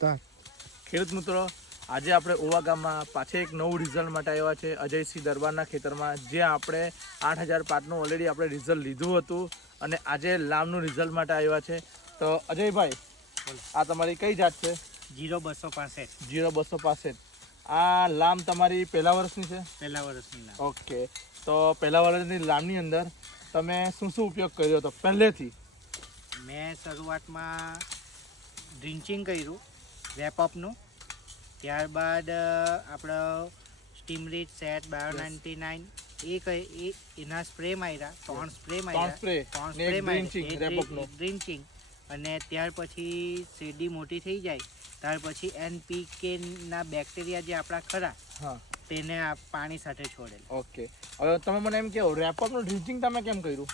ખેડૂત મિત્રો, આજે આપણે ઓવા ગામમાં પાછે એક નવું રિઝલ્ટ માટે આવ્યા છે અજયસિંહ દરબારના ખેતરમાં, જે આપણે 8005નું ઓલરેડી આપણે રિઝલ્ટ લીધું હતું અને આજે લામનું રિઝલ્ટ માટે આવ્યા છે. તો અજયભાઈ, આ તમારી કઈ જાત છે? 0265. 0265. આ લામ તમારી પહેલા વર્ષની છે? પહેલા વર્ષની લામ. ઓકે, તો પહેલા વર્ષની લામની અંદર તમે શું શું ઉપયોગ કર્યો હતો પહેલેથી? મેં શરૂઆતમાં ડ્રિન્ચિંગ કર્યું વેપઅપનું, ત્યારબાદ આપણો સ્ટીમરીચ સેટ બાયો 99 એના સ્પ્રે માર્યા, 3 સ્પ્રે માર્યા, ડ્રિન્ચિંગ. અને ત્યાર પછી શેરડી મોટી થઈ જાય ત્યાર પછી NPK ના બેક્ટેરિયા જે આપણા ખરા તેને પાણી સાથે છોડેલ. ઓકે, હવે તમે મને એમ કહો, રેપઅપનું ડ્રિન્ચિંગ તમે કેમ કર્યું?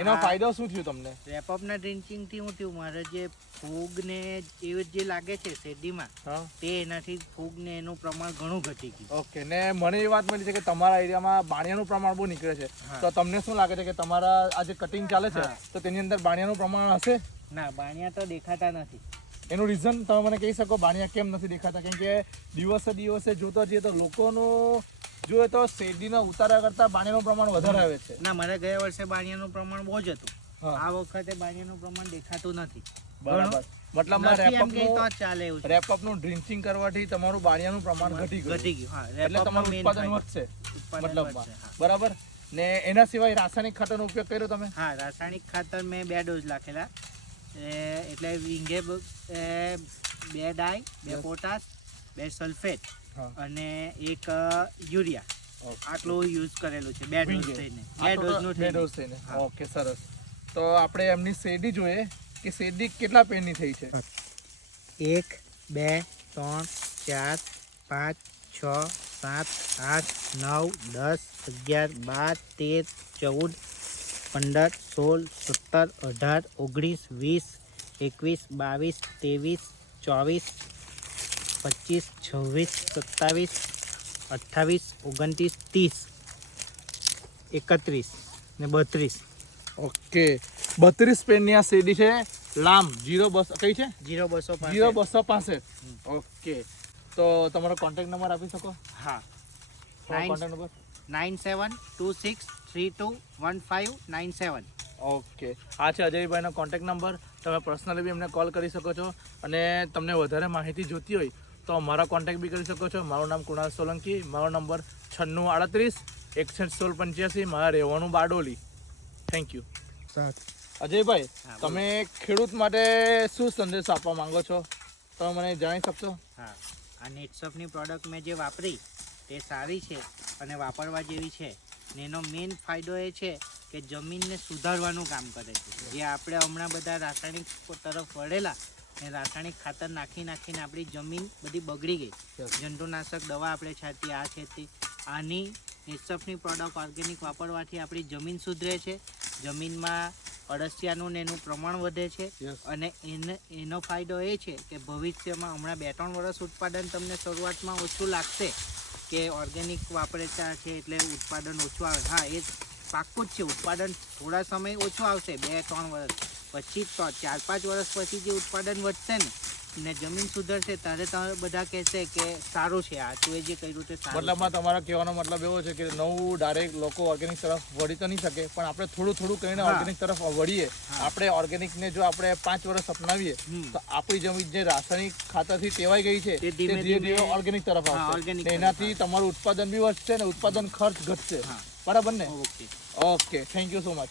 એનો ફાયદો શું થયો તમને? રેપઅપના ડ્રિન્ચિંગથી શું થયું, મારે જે ફૂગ ને એવું જે લાગે છે શેરડીમાં, તે એનાથી ફૂગ ને એનું પ્રમાણ ઘણું ઘટી ગયું. ઓકે, ને મને એ વાત મળી છે કે તમારા એરિયામાં બાણિયાનું પ્રમાણ બહુ નીકળે છે, તો તમને શું લાગે છે કે તમારા આ જે કટિંગ ચાલે છે તો તેની અંદર બાણિયાનું પ્રમાણ હશે? ના, બાણિયા તો દેખાતા નથી. એનું રીઝન તમે મને કહી શકો, બાણિયા કેમ નથી દેખાતા? કેમ કે દિવસે જોતા જઈએ તો લોકોનું જોઈએ તો શેરડીના ઉતારા કરતા બાણિયાનું પ્રમાણ વધારે આવે છે. ના, મારે ગયા વર્ષે બાણિયાનું પ્રમાણ બહુ જ હતું, આ વખતે બાણિયાનું પ્રમાણ દેખાતું નથી. બરાબર, મતલબ રેપઅપનું ડ્રિન્ચિંગ કરવાથી તમારું બાણિયાનું પ્રમાણ ઘટી ગયું, એટલે તમારું ઉત્પાદન વધશે મતલબમાં. બરાબર. ને એના સિવાય રાસાયણિક ખાતરનો ઉપયોગ કર્યો તમે? હા, રાસાયણિક ખાતર મેં 2 ડોઝ નાખેલા, એટલે વિંગે 2 ડાઈ, 2 પોટાશ, 2 સલ્ફેટ અને 1 યુરિયા, આટલું યુઝ કરેલું છે. 2 ડોઝ થઈને. ઓકે, સરસ. તો આપણે એમની શેરડી જોઈએ કે શેરડી કેટલા પેનની થઈ છે? 1 2 3 4 5 6 7 8 9 10 11 12 13 14 15 16 17 18 19 20 21 22 23 24 25 26 27 28 29 30 31 ને 32. ઓકે, 32 પેનની આ શેરડી છે લામ. 02 કઈ છે? 0265. ઓકે, તો તમારો કોન્ટેક્ટ નંબર આપી શકો? હા, કોન્ટેક્ટ નંબર 9726321597. ઓકે, આ છે અજયભાઈનો કોન્ટેક્ટ નંબર. તમે પર્સનલી બી એમને કોલ કરી શકો છો, અને તમને વધારે માહિતી જોતી હોય તો મારા કોન્ટેક્ટ બી કરી શકો છો. મારું નામ કુણાલ સોલંકી, મારો નંબર 9638 611685. મારા રહેવાનું બારડોલી. Thank you. અજયભાઈ, તમે ખેડૂત માટે શું સંદેશ આપવા માંગો છો, તમે મને જણાવી શકશો? હા, આ નેટસફની પ્રોડક્ટ મેં જે વાપરી તે સારી છે અને વાપરવા જેવી છે. ને એનો મેઇન ફાયદો એ છે કે જમીનને સુધારવાનું કામ કરે છે. જે આપણે હમણાં બધા રાસાયણિક તરફ વળેલા ને રાસાયણિક ખાતર નાખીને આપણી જમીન બધી બગડી ગઈ, જંતુનાશક દવા આપણે છાંટી, આ છે તે. આની નેટસફની પ્રોડક્ટ ઓર્ગેનિક વાપરવાથી આપણી જમીન સુધરે છે, જમીનમાં અળસિયાનું ને એનું પ્રમાણ વધે છે. અને એનો ફાયદો એ છે કે ભવિષ્યમાં હમણાં 2-3 વર્ષ ઉત્પાદન તમને શરૂઆતમાં ઓછું લાગશે કે ઓર્ગેનિક વાપરેતા છે એટલે ઉત્પાદન ઓછું આવે. હા, એ પાક્કું જ છે, ઉત્પાદન થોડા સમય ઓછું આવશે, 2-3 વર્ષ પછી, 4-5 વર્ષ પછી જે ઉત્પાદન વધશે ને જમીન સુધરશે ત્યારે તમે બધા કહેશે કે સારું છે, આ તું જે કર્યું તે સારું. મતલબમાં તમારા કહેવાનો મતલબ એવો છે કે નવું ડાયરેક્ટ લોકો ઓર્ગેનિક તરફ વળી તો નહીં શકે, પણ આપણે થોડું કરીને ઓર્ગેનિક તરફ વળીએ. આપણે ઓર્ગેનિકને જો આપણે 5 વર્ષ અપનાવીએ તો આપણી જમીન જે રાસાયણિક ખાતરથી ટેવાઈ ગઈ છે તે ધીરે ધીરે ઓર્ગેનિક તરફ આવશે. એનાથી તમારું ઉત્પાદન બી વધશે ને ઉત્પાદન ખર્ચ ઘટશે. બરાબર ને? Okay, thank you so much.